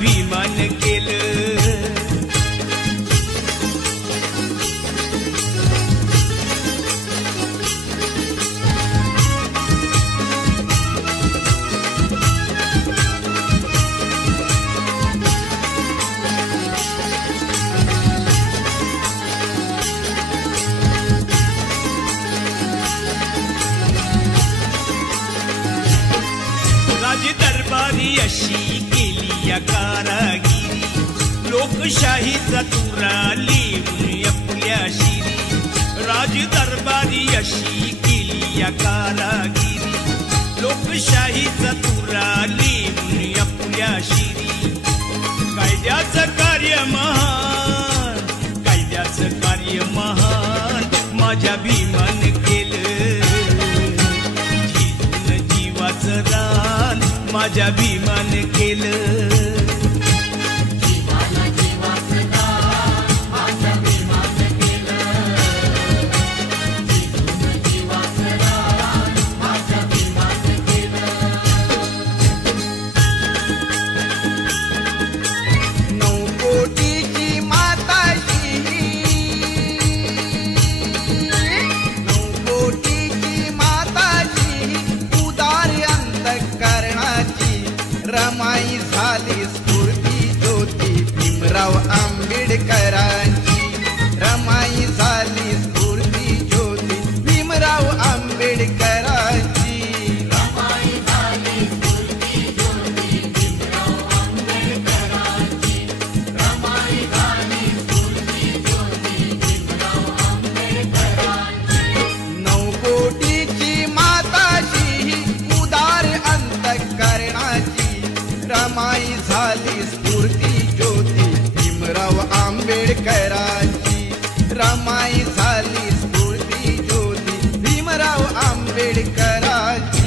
भीमान केलं. दरबारी अशी केली या कारागिरी, लोकशाहीचा तुरा लिहून आपल्या शिरी. राज दरबारी अशी केली या कारागिरी, लोकशाहीचा तुरा लिहून आपल्या शिरी. कायद्याचं कार्य महान, कायद्याचं कार्य महान माझ्या भीमान केलं. जीवाचं रान माझ्या भीमान केलं. रमाई झाली स्फूर्ती ज्योती भीमराव आंबेडकरांची. रमाई झाली स्फूर्ती ज्योती भीमराव आंबेडकरांची. रमाई झाली स्फूर्ती ज्योती भीमराव आंबेडकरांची. रमाई झाली स्फूर्ती ज्योती भीमराव आंबेडकरांची. 9 कोटीची माताची उदार अंतःकरणाची. रमाई झाली स्फूर्ती ज्योती भीमराव आंबेडकरांची. रमाई झाली स्फूर्ती ज्योती भीमराव आंबेडकरांची.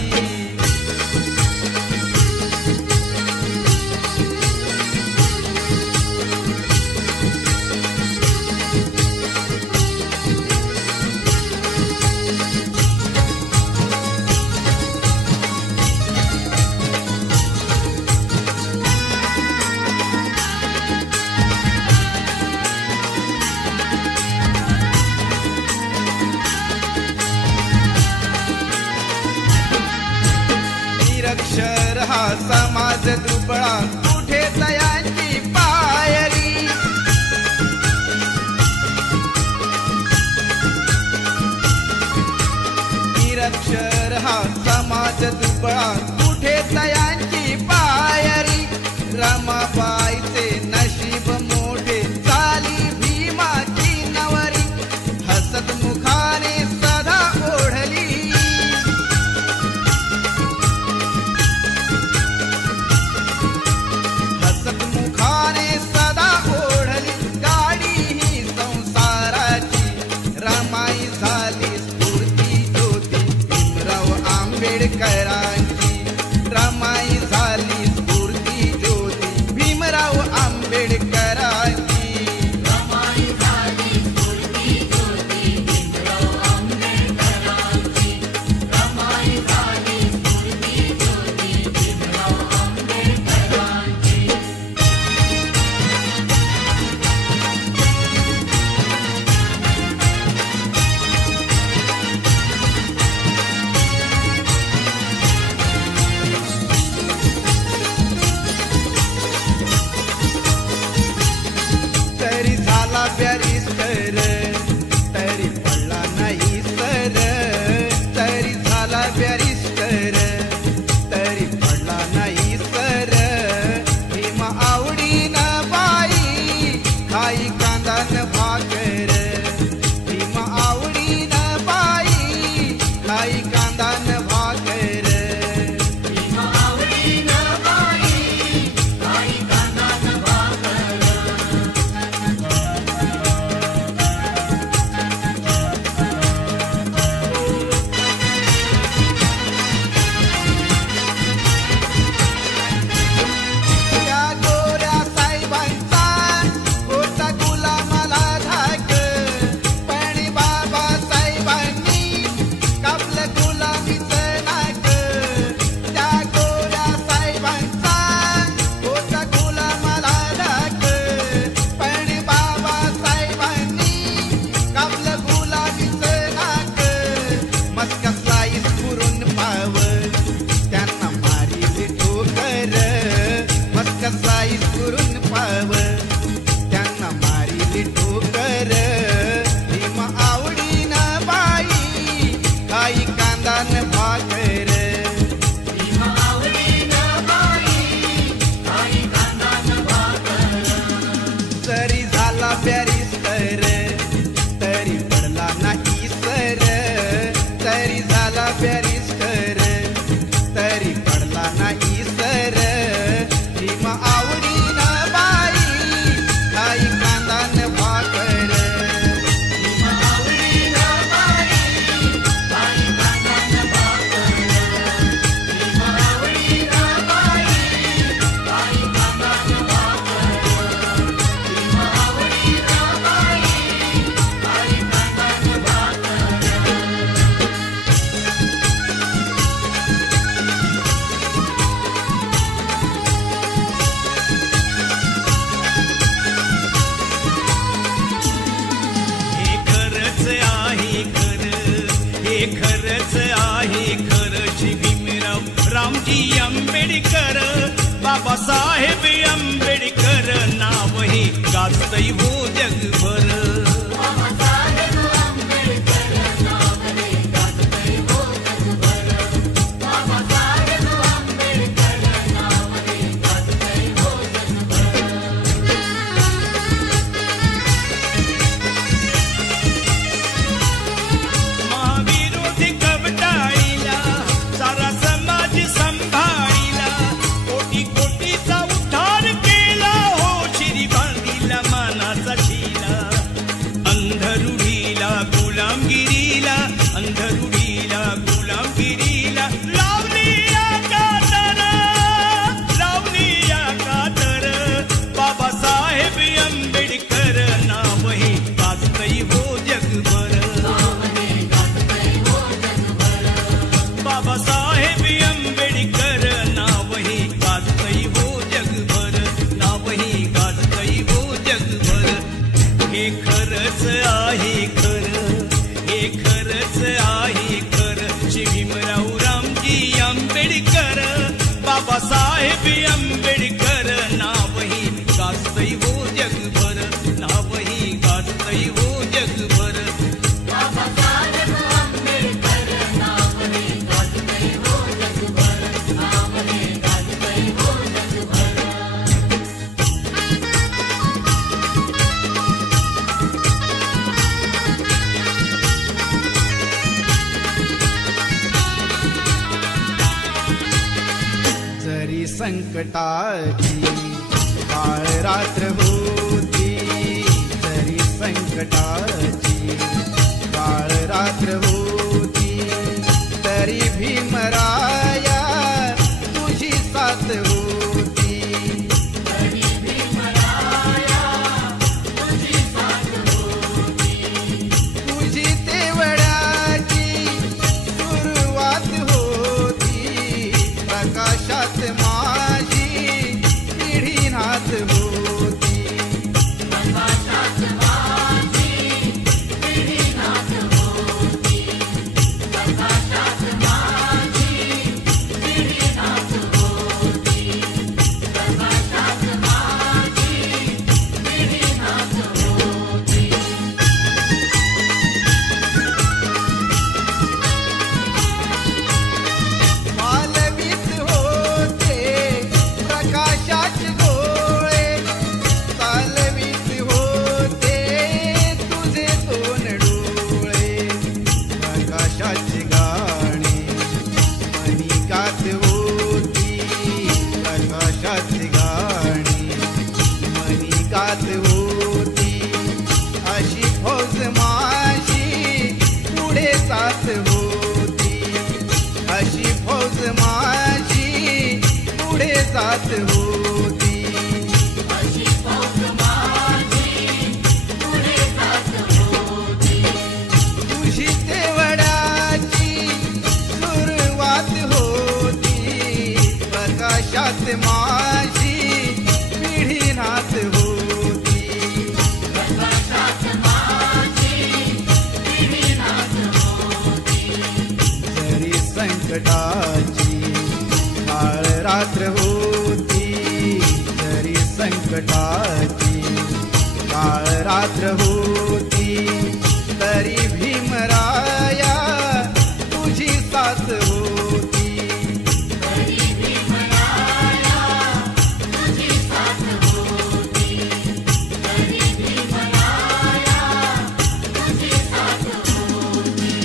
निरक्षर हा समाज दुबळा, कुठे तयांची पायरी. निरक्षर हा समाज दुबळा, कुठे तयांची पायरी. रमाबाईचे नशीब मोठे झाली भीमाची नवरी. हसत मुखाने सदा ओढली. मुखाने सदा ओढली गाडी ही संसाराची. रमाई झाली स्फूर्ती ज्योती भीमराव आंबेडकरांची. रमाई झाली स्फूर्ती ज्योती भीमराव आंबेडकरांची. रमाई झाली स्फूर्ती ज्योती भीमराव आंबेडकरांची. रमाई झाली स्फूर्ती ज्योती भीमराव आंबेडकरांची. रामजी आंबेडकर, बाबासाहेब आंबेडकर नाव हे गाजतय हो जगभर. बाबासाहेब आंबेडकर नाव हे गाजतय हो जगभर. बाबासाहेब आंबेडकर नाव हे गाजतय हो जगभर. महाविरोधी कवटाळीला सारा समाज संभाळीला, कोटी कोटीचा उद्धार केला हो, शिरी बांधिला मानाचा शिला. अंधरुढीला गुलामगिरीला, अंधरुढीला गुलामगिरीला लावली या कातर, लावली या कातर. बाबासाहेब आंबेडकर नाव हे गाजतय हो जगभर. बाबासाहेब आंबेडकर नाव हे गाजतय हो जगभर, नाव हे गाजतय हो जगभर. हे खरंच आहे खरं, हे खरंच आहे खरं. श्री भीमराव रामजी आंबेडकर, बाबासाहेब आंबेडकर नाव हे गाजतय हो जगभर, नाव हे गाजतय हो जगभर. बाबासाहेब आंबेडकर नाव हे गाजतय हो जगभर. नाव हे गाजतय हो जगभर. जरी संकटाची काळ रात्र होती, जरी संकटाची काळ रात्र होती, तरी भीमराया तुझी साथ होती. तरी भीमराया तुझी साथ होती. तुझी तेवढ्याची सुरुवात होती, प्रकाशात माझी पिढीनाथ होती. प्रकाशात माझी पिढीनाथ होती. प्रकाशात माझी पिढीनाथ होती. प्रकाशात माझी पिढीनाथ होती. मालवीत होते प्रकाशाचे गोळे, चालवीत होते तुझे दोन डोळे. प्रकाशाची गाणी मनी गात होती, प्रकाशाची गाणी मनी गात होती. अशी फौज माझी पुढे जात होती, अशी फौज माझी पुढे जात होती. अशी फौज माझी पुढे जात होती. तुझी तेवढ्याची सुरुवात होती, प्रकाशात माझी पिढीनाथ होती. प्रकाशात माझी पिढीनाथ होती. जरी संकटाची काळ रात्र होती, जरी संकटाची काळ रात्र होती, तरी भीमराया तुझी साथ होती. तरी भीमराया तुझी साथ होती. तरी भीमराया तुझी साथ होती.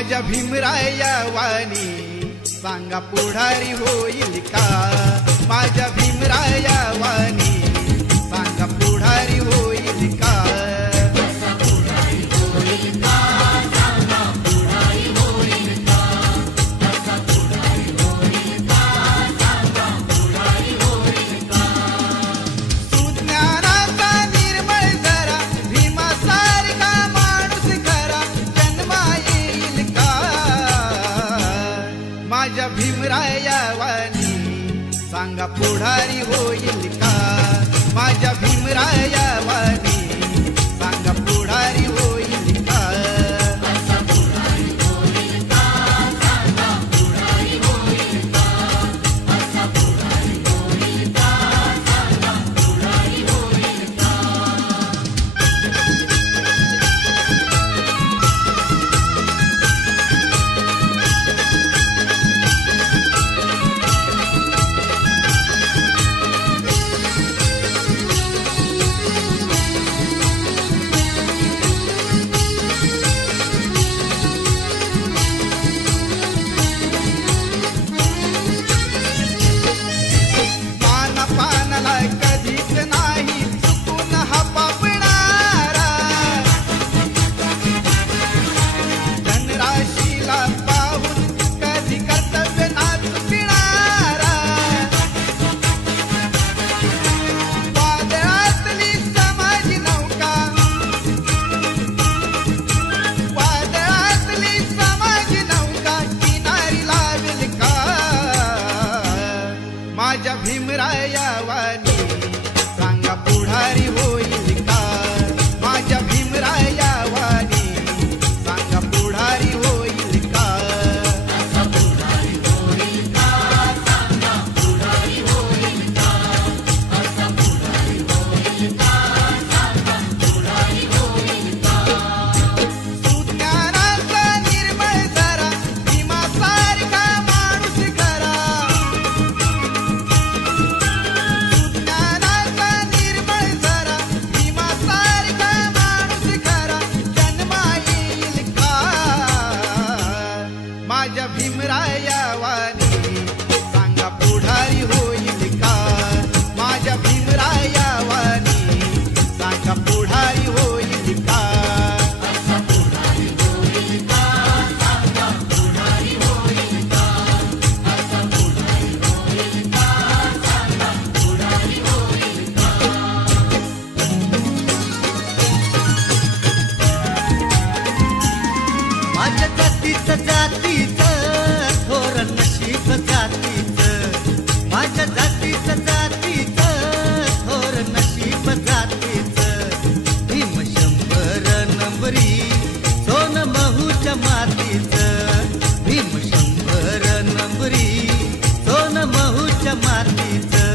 माझ्या भीमराया वाणी सांगा पुढारी होईल का? माझ्या भीमराया वाणी सांगा पुढारी होईल का? सुज्ञानाचा निर्मळ जरा भीमासारखा माणूस खरा जन्मा येईल का? माझ्या भीमराया वाणी सांगा पुढारी होईल का? माझ्या भीमराया वाणी सांगा पुढारी होईल का? पानाला कधीच नाही चुकून हा पापणारा, धनराशीला पाहून कधी कर्तव्य ना चुकणारा, वादळातली समाज नौका, वादळातली समाज नौका किनारी लावेल का? माझ्या भीमराया वाणी सांगा पुढारी होईल का? माझ्या भीमराया वाणी सांगा पुढारी होईल का? सुज्ञानाचा निर्मळ जरा भीमासारखा माणूस खरा, सुज्ञानाचा निर्मळ जरा भीमासारखा माणूस खरा जन्मा येईल का? माझ्या भीमराया वाणी सांगा पुढारी होईल का? माझ्या भीमराया वाणी सांगा पुढारी होईल का? माझ्या जातीचं जातीचं थोर नशीब जातीचं, माझ्या जातीचं जातीचं थोर नशीब जातीचं, भीम 100 नंबरी सोन महूच्या मातीचं, भीम 100 नंबरी सोन महूच्या मातीचं.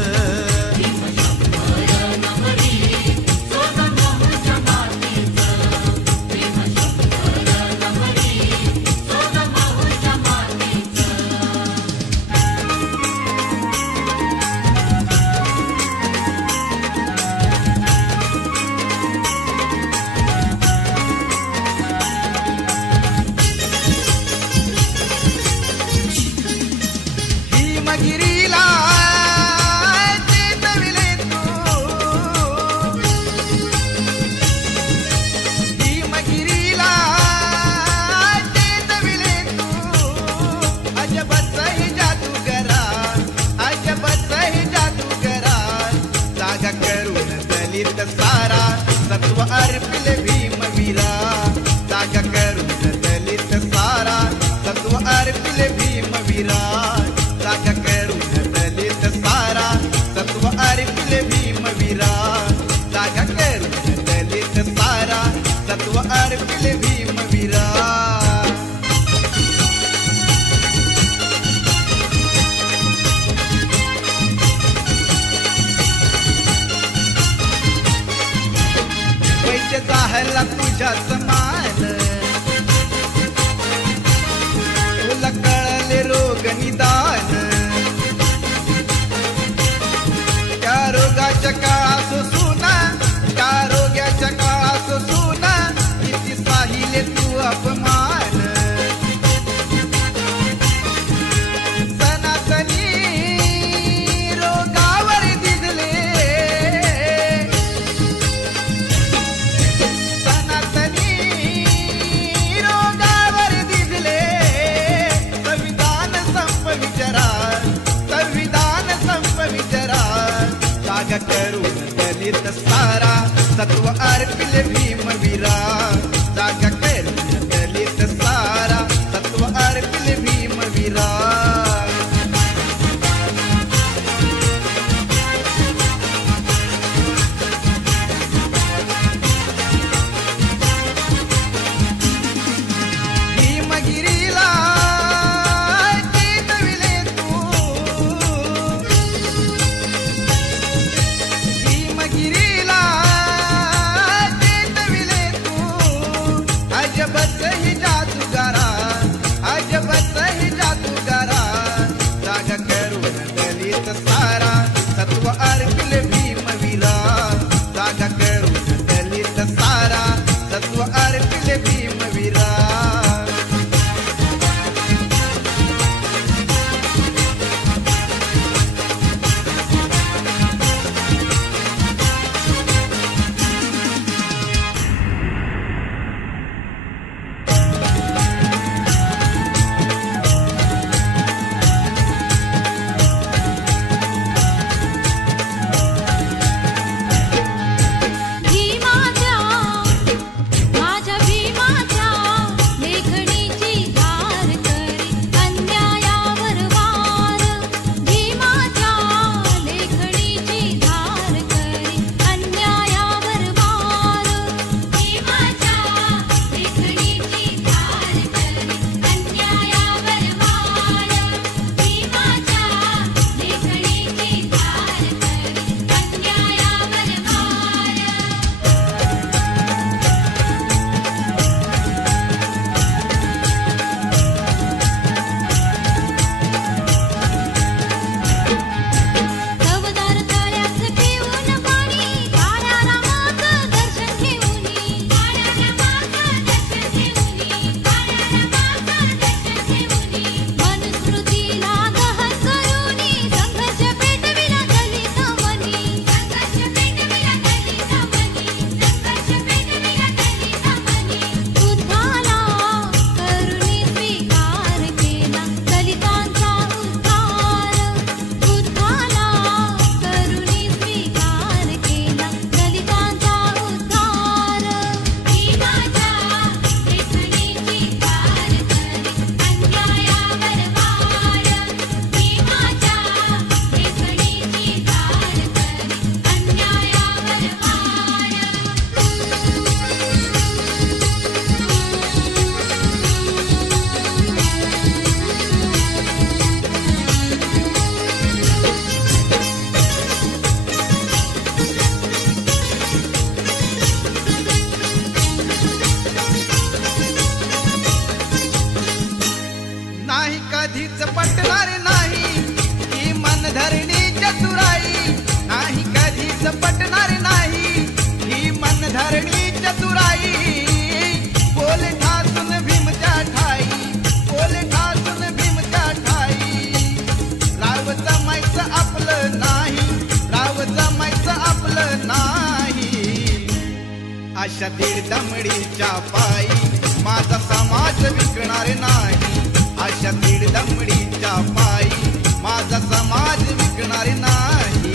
भीमगिरीला चेतविले तू, भीमगिरीला चेतविले तू, अजबच हे जादूगरा, अजबच हे जादूगरा, जागा करून दलित सारा सत्व अर्पिले भीमवीरा, जागा करून दलित सारा सत्व अर्पिले भीमवीरा, जागा करून दलित सारा सत्व अर्पिले भीमवीरा, जागा करून दलित सारा सत्व अर्पिले भीमवीरा. वैद्य जाहला तुझ्या समान, तुला कळले रोग निदान, त्या रोगाच्या काळात सुना, त्या रोगाच्या काळात सुना, किती साहिले तू अपमान, अशा दीड दमडीच्या पायी माझा समाज विकणार नाही. अशा दीड दमडीच्या पायी माझा समाज विकणार नाही.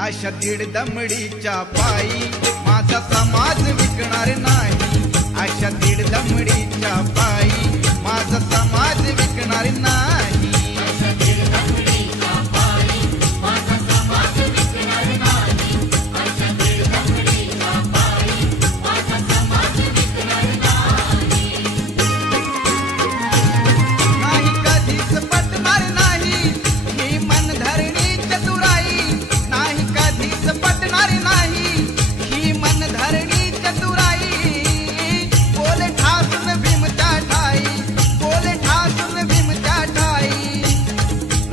अशा दीड दमडीच्या पायी माझा समाज विकणार नाही. अशा दीड दमडीच्या पायी माझा समाज विकणार नाही. नाही कधीच पटणार नाही ही मनधरणी चतुराई. नाही कधीच पटणार नाही ही मनधरणी चतुराई. बोले ठासून भीमच्या ठाई, बोले ठासून भीमच्या ठाई.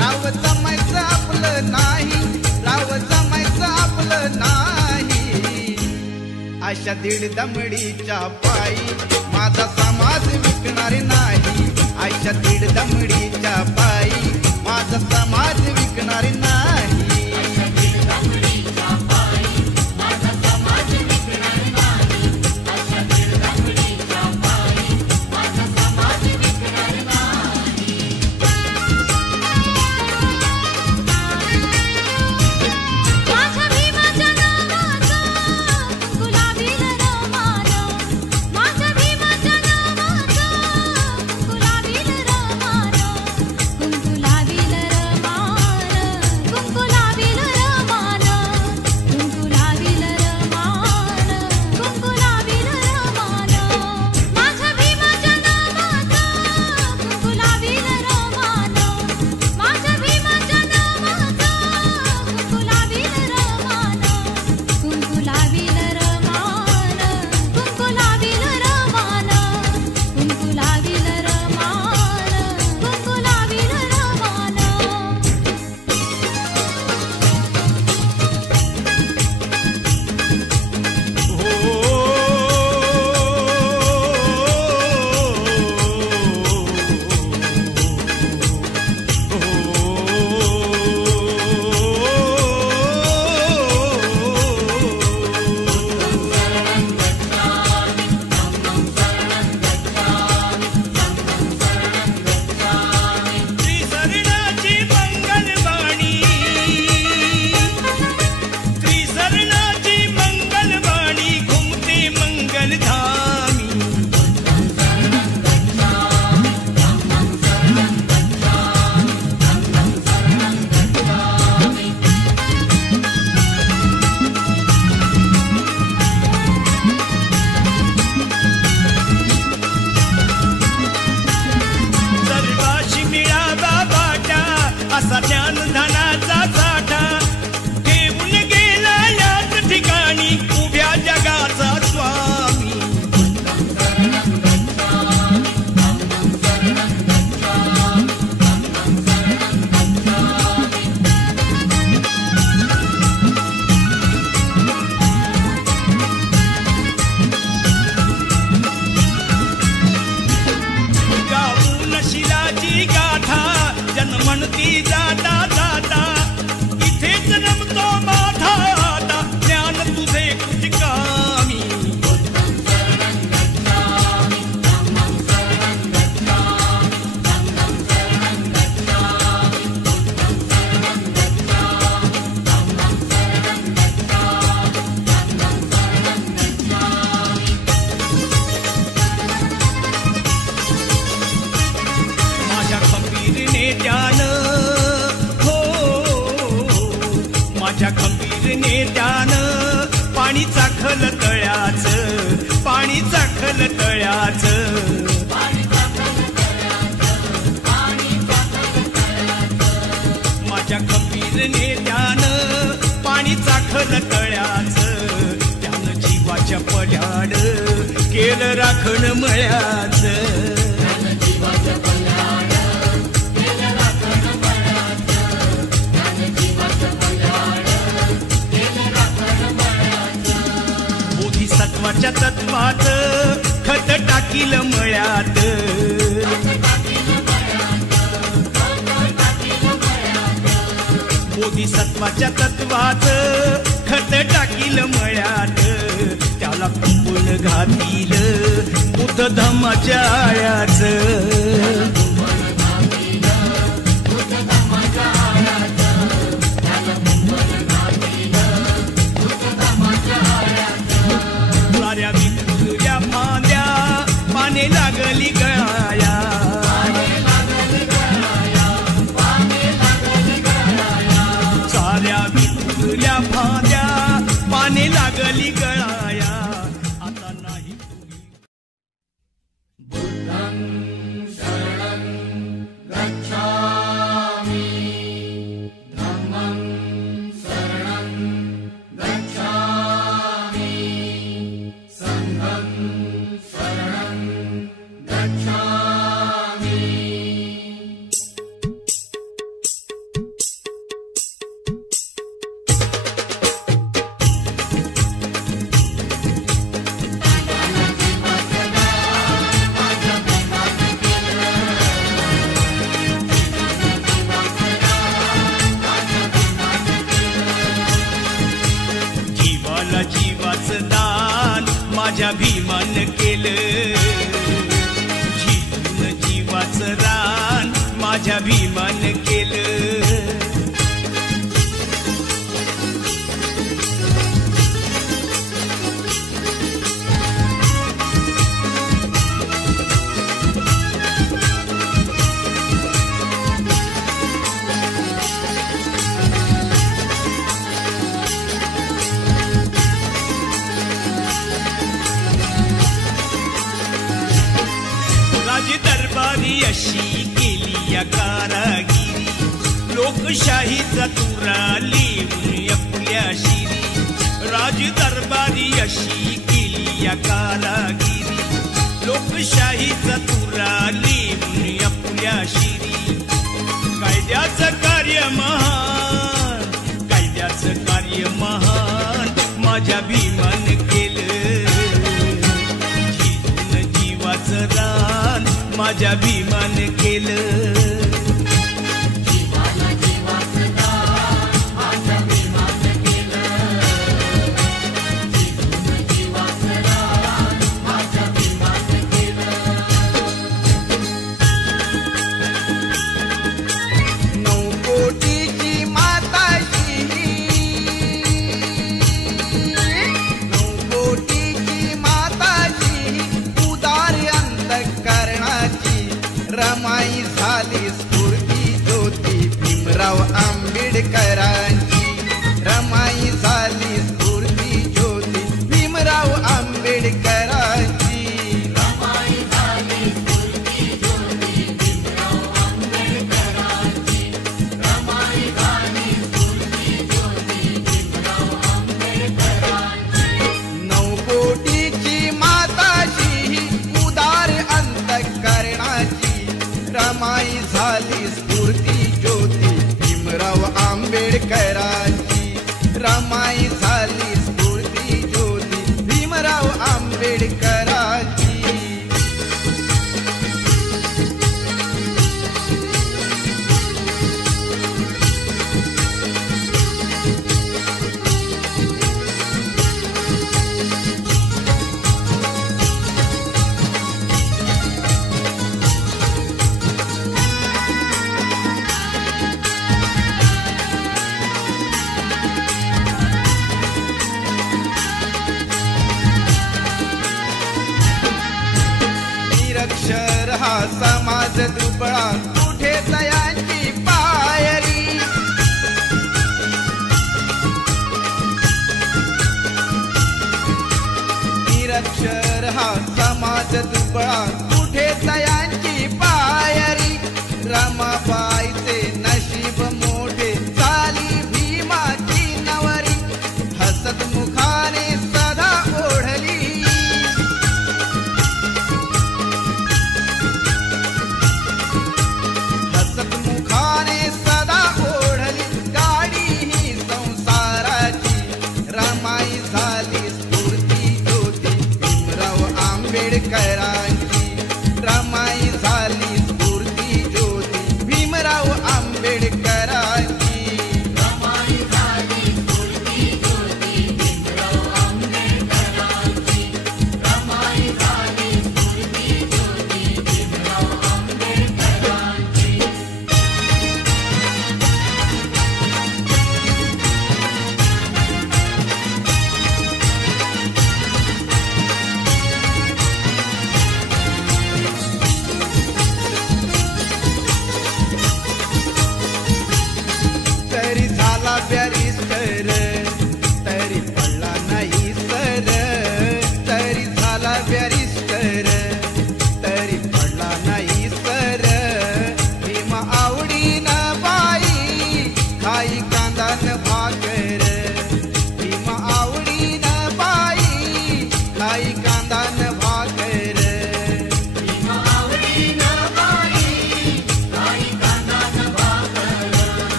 राव जमायचं आपलं नाही, राव जमायचं आपलं नाही. अशा दीड दमडीच्या पायी माझा समाज विकणार नाही. अशा दीड दमडीच्या पायी माझा समाज विकणार नाही. म्हणती जाता जाता इथेच रमतो माझा आता ज्ञान तुझे कुछ कामी. नेत्यानं पाणी चाखल तळ्याचं, पाणी चाखल तळ्याचं. माझ्या खंबीर नेत्यानं पाणी चाखल तळ्याचं, त्यानं जीवाच्या पल्याड केलं राखण मळ्याचं. बोधिसत्वाच्या तत्वात खत टाकील मळ्यात, बोधिसत्वाच्या तत्वात खत टाकील मळ्यात, त्याला कुंपण घातील बुद्ध धम्माच्या आळ्याचं. साऱ्या विखुरल्या फांद्या पाने लागली गळाया, साऱ्या विखुरल्या फांद्या पाने लागली गळाया. आता नाही जीवाचं दान माझ्या भीमान केलं, जीवन जीवाचं रान माझ्या भीमान केलं. दरबारी अशी केली या कारागिरी, लोकशाहीचा तुरा लिहून आपल्या शिरी. राज दरबारी अशी केली या कारागिरी, लोकशाहीचा तुरा लिहून आपल्या शिरी. कायद्याचं कार्य महान, कायद्याचं कार्य महान माझ्या भीमान केलं, जीवन जीवाचं रान माझ्या भीमान केलं. रमाई झाली स्फूर्ती ज्योती भीमराव आंबेडकरांची, रमाई झाली स्फूर्ती ज्योती भीमराव आंबेडकरांची. रमाई झाली स्फूर्ती ज्योती भीमराव आंबेडकरांची, रमाई झाली स्फूर्ती ज्योती भीमराव आंबेडकरांची. 9 कोटीची माताची उदार अंतःकरणाची, रमाई झाली स्फूर्ती ज्योती भीमराव आंबेडकरांची, रमाई झाली स्फूर्ती ज्योती भीमराव आंबेडकरांची. निरक्षर हा समाज दुबळा कुठे तयांची पायरी,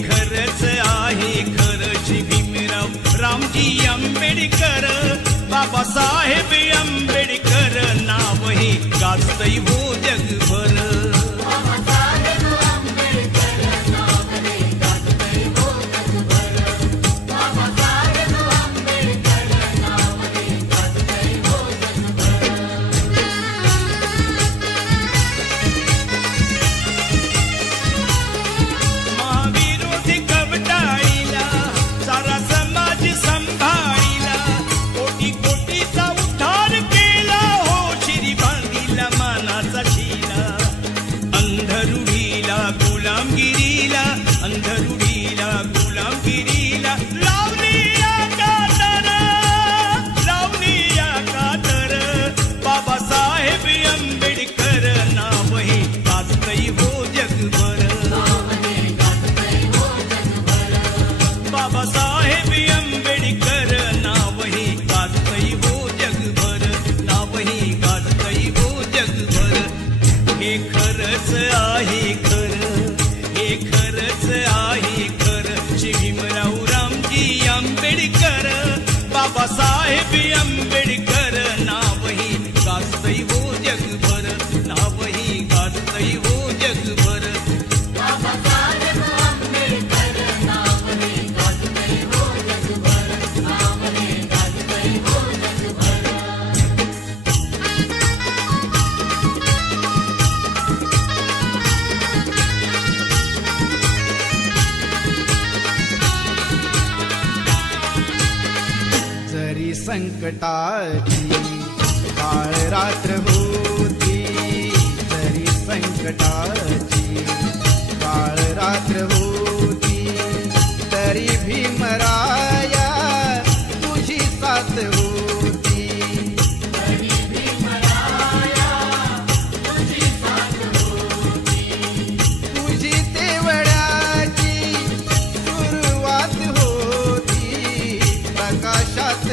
खरंच आहे खरं श्री भीमराव रामजी आंबेडकर बाबासाहेब आंबेडकर नाव हे गाजतंय हो जगभर अंधरुडीला गुलामगिरीला लावली या कातर बाबासाहेब आंबेडकर नाव हे गाजतंय हो जगभर बाबासाहेब आंबेडकर नाव हे गाजतंय हो जगभर नाव हे गाजतंय हो जगभर हे खरंच आहे खरं हे खरंच आहे खरं श्री भीमराव रामजी आंबेडकर बाबासाहेब आंबेडकर नाव हे गाजतंय हो जगभर नाव हे गाजतंय हो जगभर संकटाची काळ रात्र होती जरी संकटाची काळ रात्र होती तरी भीमराया तुझी साथ होती तुझी तेवढ्याची सुरुवात होती प्रकाशात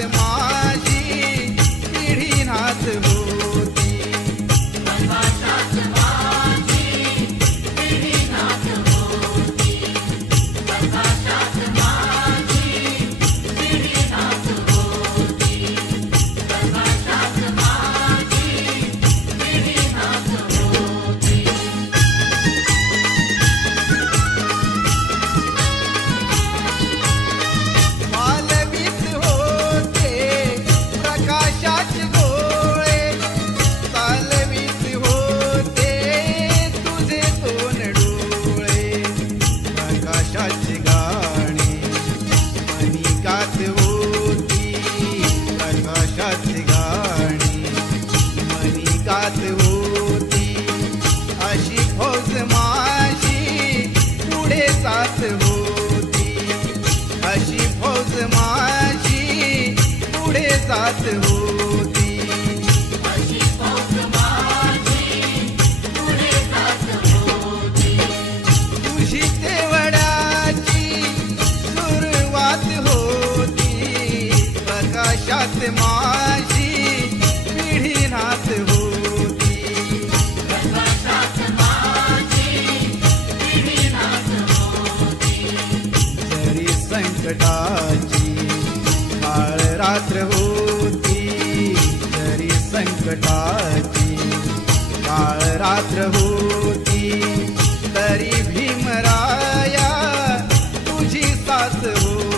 जात होती तुझी तेवढ्याची सुरुवात होती प्रकाशात माझी पिढी नात होती जरी संकटाची काळ रात्र होती जरी संकटाची काळ रात्र होती तरी भीमराया तुझी साथ होती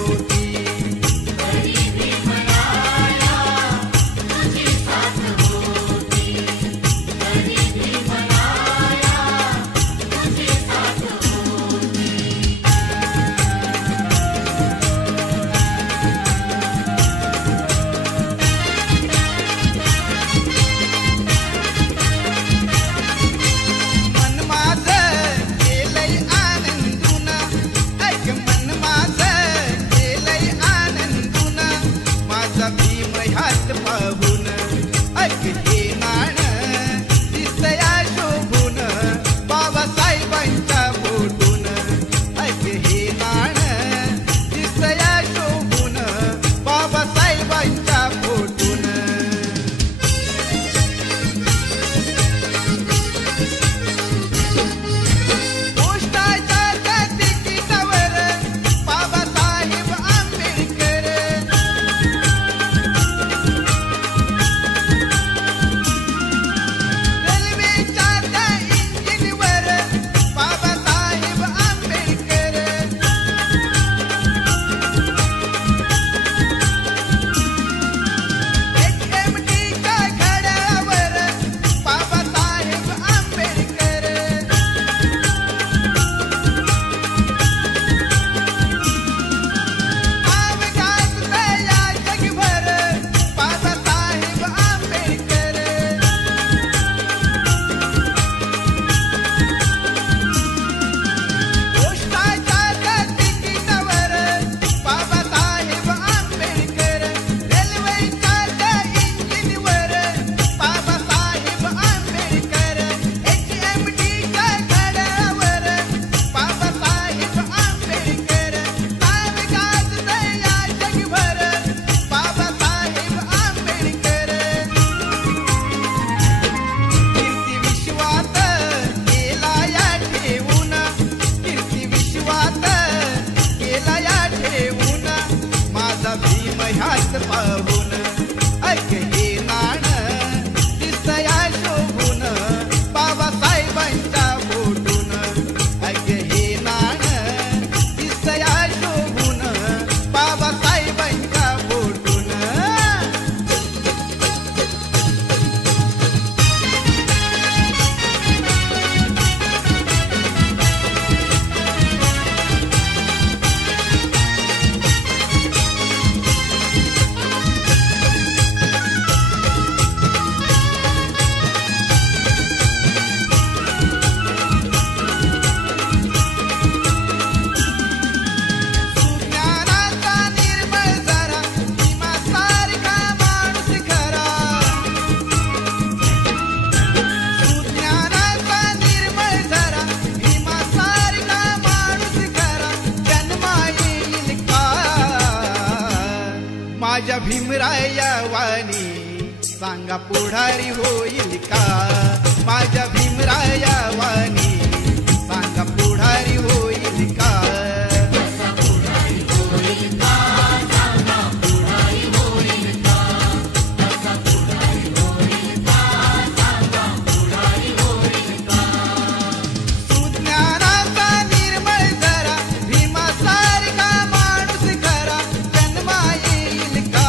पाहून ऐक हे नाण दिसया शोभून बाबासाहेबांच्या फोटून ऐक हे नाण दिसया शोभून बाबासाहेबांच्या फोटून माझ्या भीमराया वाणी सांगा पुढारी होईल का माझ्या भीमराया वाणी सांगा पुढारी होईल का सुज्ञानाचा निर्मळ जरा भीमासारखा माणूस खरा जन्मा येईल का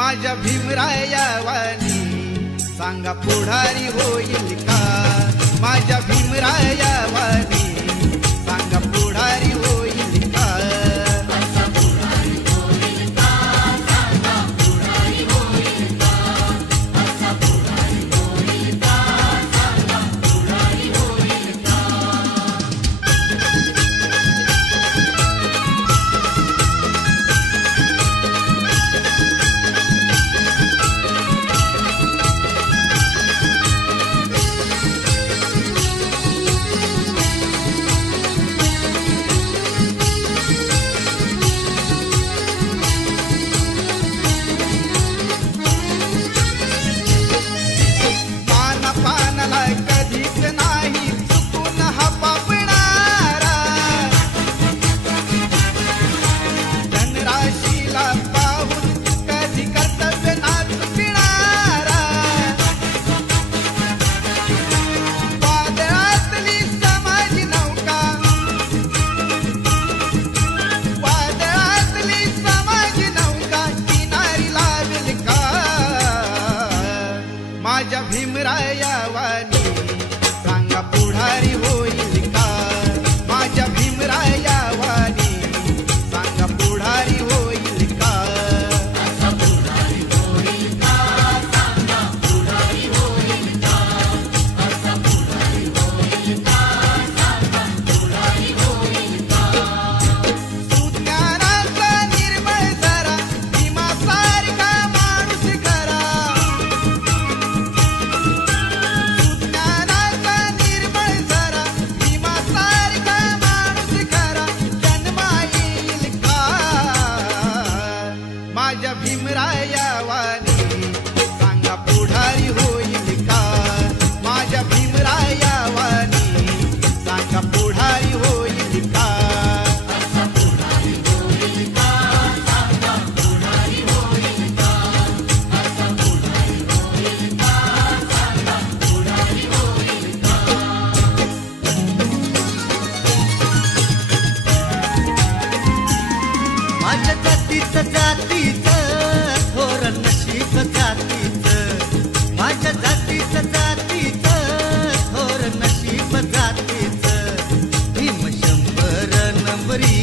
माझ्या भीमराया वाणी सांगा पुढारी होईल का माझ्या भीमराया वाणी सांगा पुढारी होईल का पानाला कधीच नाही चुकून हा पापणारा धनराशीला पाहून कधी कर्तव्य ना चुकणारा वादळातली समाज नौका वादळातली समाज नौका किनारी लावेल का माझ्या भीमराया वाणी सांगा पुढारी होईल का माझ्या भीमराया वाणी सांगा पुढारी होईल का सुज्ञानाचा निर्मळ जरा भीमासारखा माणूस खरा सुज्ञानाचा निर्मळ जरा भीमासारखा माणूस खरा जन्मा येईल का माझ्या भीमराया वाणी सांगा पुढारी होईल का माझ्या भीमराया वाणी सांगा पुढारी होईल का माझ्या जातीचं थोर नशीब जातीचं माझ्या जातीचं थोर नशीब जातीचं भीम 100 नंबरी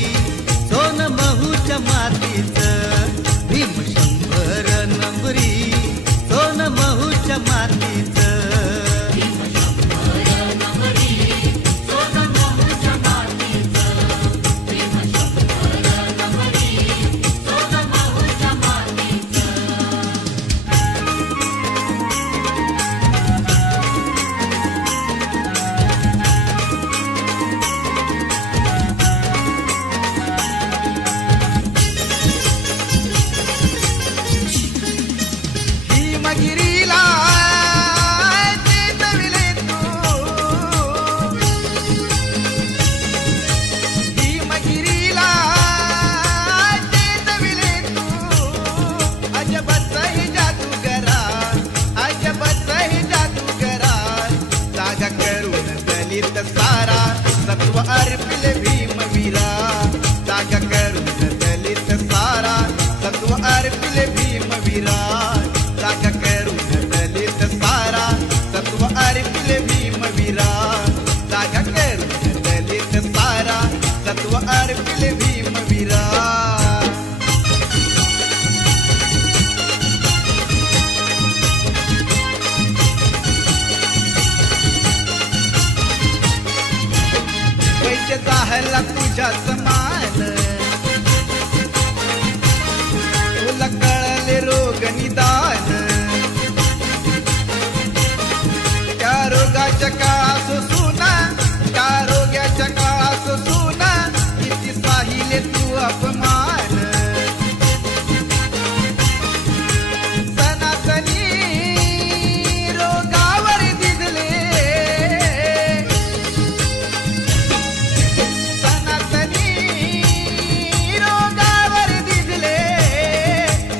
सोन महूच्या मातीचं भीम 100 नंबरी सोन महूच्या मातीचं अर्पिले भीमवीरा जागा करून दलित सारा सत्व अर्पिले भीमवीरा जागा करून दलित सारा सत्व अर्पिले भीमवीरा पैसे जाहला तुझ्या समान तुला कळले रोग निदान त्या रोगाच्या काळात सुना त्या रोगाच्या काळात सुना किती साहिले तू अपमान सनातनी रोगावर दिदले सनातनी रोगावर दिदले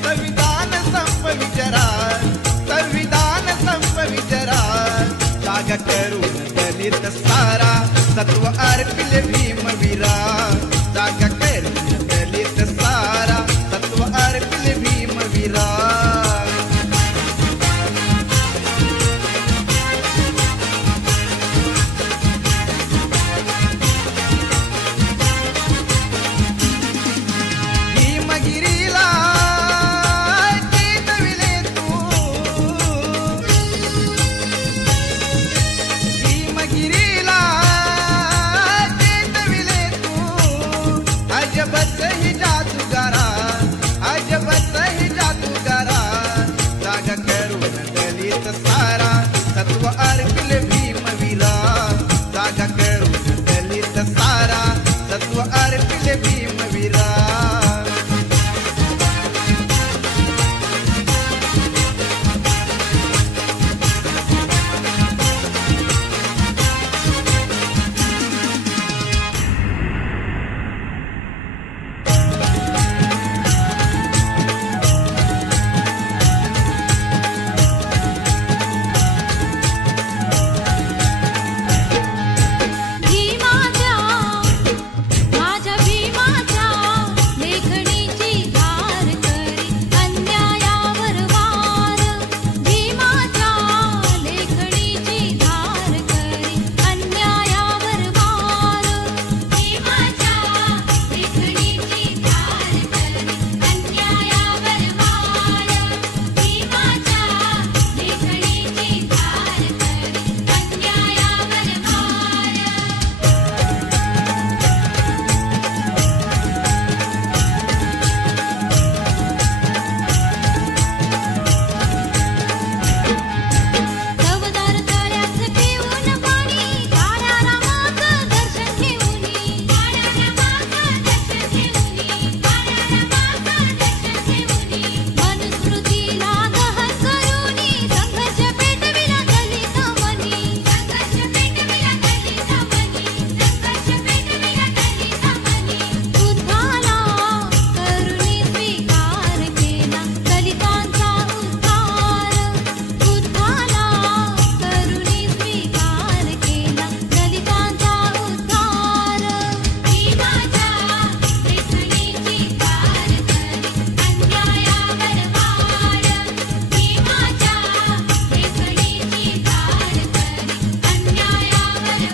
संविधान संपविचारा संविधान संपविचारा जागा करून दलित सारा सत्व अर्पिले भीमवीरा जागा करून दलित सारा सत्व अर्पिले भीमवीरा भीमगिरीला चेतविले तू भीमगिरीला चेतविले तू अजबच ही जादूगारा अजबच ही जादूगारा जागा करून दलित सारा सत्व अर्पिले भीमवीरा जागा करून दलित सारा सत्व अर्पिले भीमवीरा भीमाच्या माझ्या भीमाच्या लेखणीची धार करी अन्यायावर वार भीमाच्या लेखणीची धार करी अन्यायावर वार भीमाच्या लेखणीची धार करी अन्यायावर वार भीमाच्या लेखणीची धार करी अन्यायावर वार चवदार तळ्यात पिऊन पाणी काळ्या रामाचं दर्शन घेऊनी काळ्या रामाचं दर्शन घेऊनी काळ्या रामाचं दर्शन घेऊनी मनुस्मृतीला गहन करूनी संघर्ष पेटविला दलित मनी संघर्ष पेटविला दलित मनी संघर्ष पेटविला दलित मनी उद्धाला करुणी स्वीकार केला दलितांचा उद्धार उद्धाला करुणी स्वीकार केला दलितांचा उद्धार भीमाच्या लेखणीची धार करी अन्यायावर वार भीमाच्या लेखणीची धार करी अन्यायावर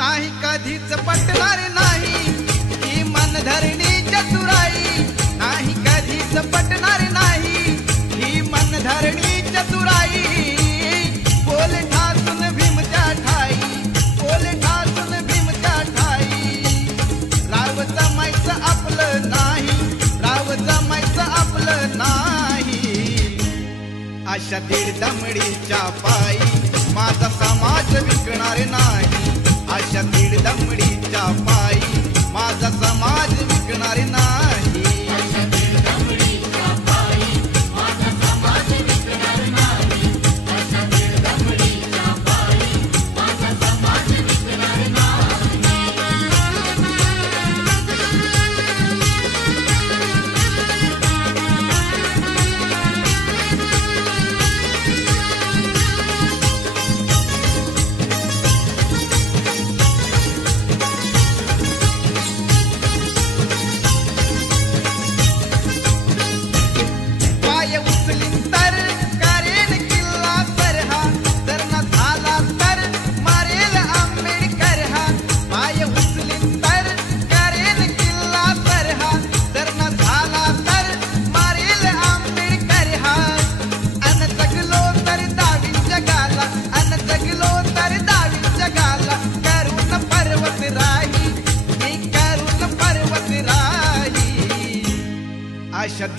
नाही कधीच पटणार नाही ही मनधरणी चतुराई नाही कधीच पटणार नाही ही मनधरणी चतुराई बोल ठासून भीमच्या ठाई बोल ठासून भीमच्या ठाई राव जमायचं आपलं नाही राव जमायचं आपलं नाही अशा दीड दमडीच्या पायी माझा समाज विकणार नाही अशा दीड दमडीच्या पायी माझा समाज विकणार नाही माझा समाज विकणार नाही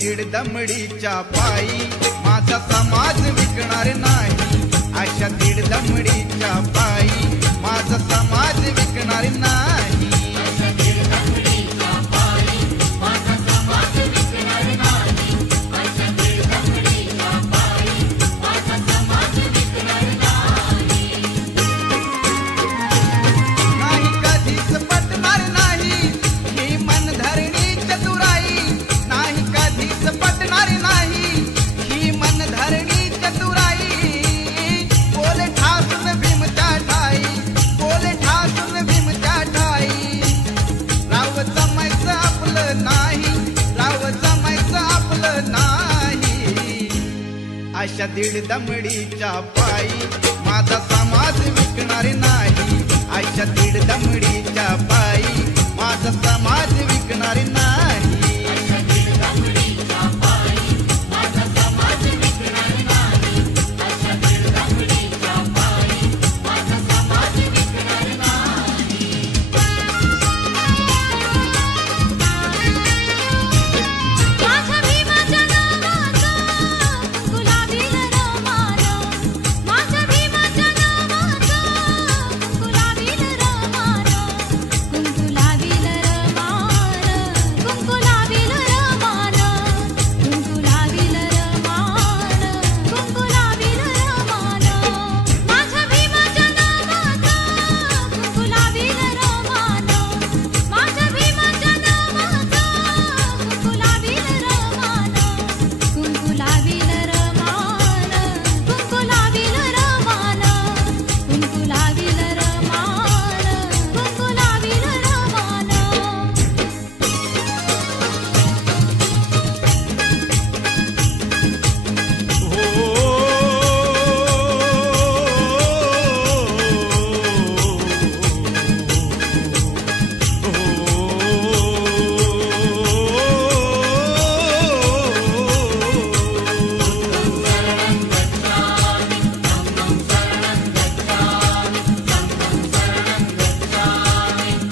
दीड दमडीच्या पायी माझा समाज विकणार नाही. अशा दीड दमडीच्या पायी माझा समाज विकणार नाही. नाही कधीच पटणार नाही ही मनधरणी चतुराई. नाही कधीच पटणार नाही ही मनधरणी चतुराई. बोले ठासून भीमच्या ठाई, बोले ठासून भीमच्या ठाई. राव जमायचं आपलं नाही, राव जमायचं आपलं नाही. अशा दीड दमडीच्या पायी माझा समाज विकणार नाही. अशा दीड दमडीच्या पायी माझा समाज विकणार नाही. माझ्या भीमाच्या नावाचं गुलाबील रमानं, माझ्या भीमाच्या नावाचं गुलाबील रमानं, गुलाबील रमानं, गुलाबील रमानं, गुलाबील रमानं, गुलाबील रमानं. माझ्या भीमाच्या नावाचं गुलाबील रमानं, माझ्या भीमाच्या नावाचं गुलाबील रमानं, गुलाबील रमानं, गुलाबील रमानं, गुलाबील रमानं, गुलाबील रमानं.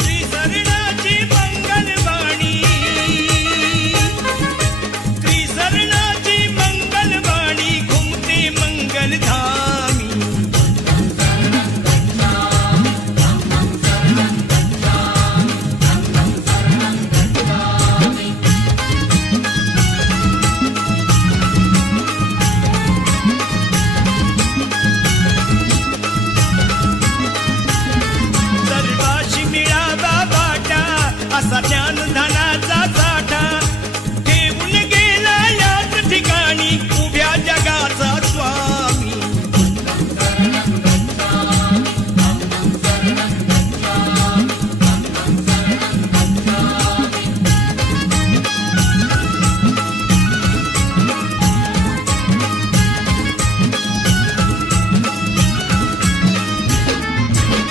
त्रिसरणाची मंगलवाणी, त्रिसरणाची मंगलवाणी घुमते मंगलधामी. सर्वाशी मिळावा वाटा असा ज्ञानधनाचा साठा. ठेवून गेला याच ठिकाणी उभ्या जगाचा स्वामी.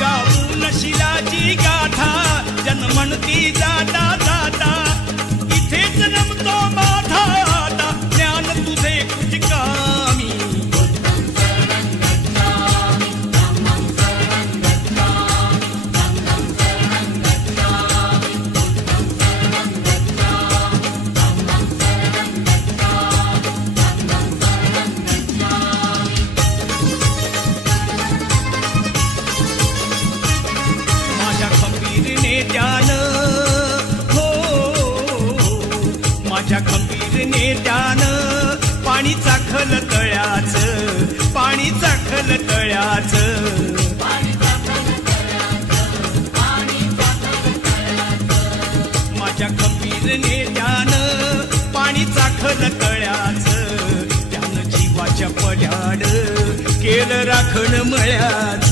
गाऊन शिलाची गाथा जन्मणती जाता जाता. इथेच रमतो माझा आता ज्ञान तुझे कुचकामी. माझ्या खंबीरने ध्यान हो, माझ्या खंबीरने ध्यान. पाणी चाखल तळ्याच, पाणी चाखल तळ्याच. माझ्या खंबीरने ध्यान पाणी चाखल तळ्याच. त्यानं जीवाच्या पल्याड केलं राखण मळ्याच.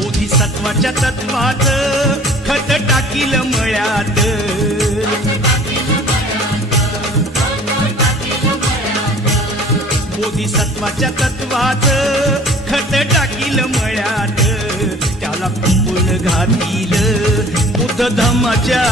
बोधिसत्वाच्या तत्वात खत टाकील मळ्यात. बोधिसत्वाच्या तत्वात खत टाकील मळ्यात. त्याला कुंपण घातील बुद्ध धम्माच्या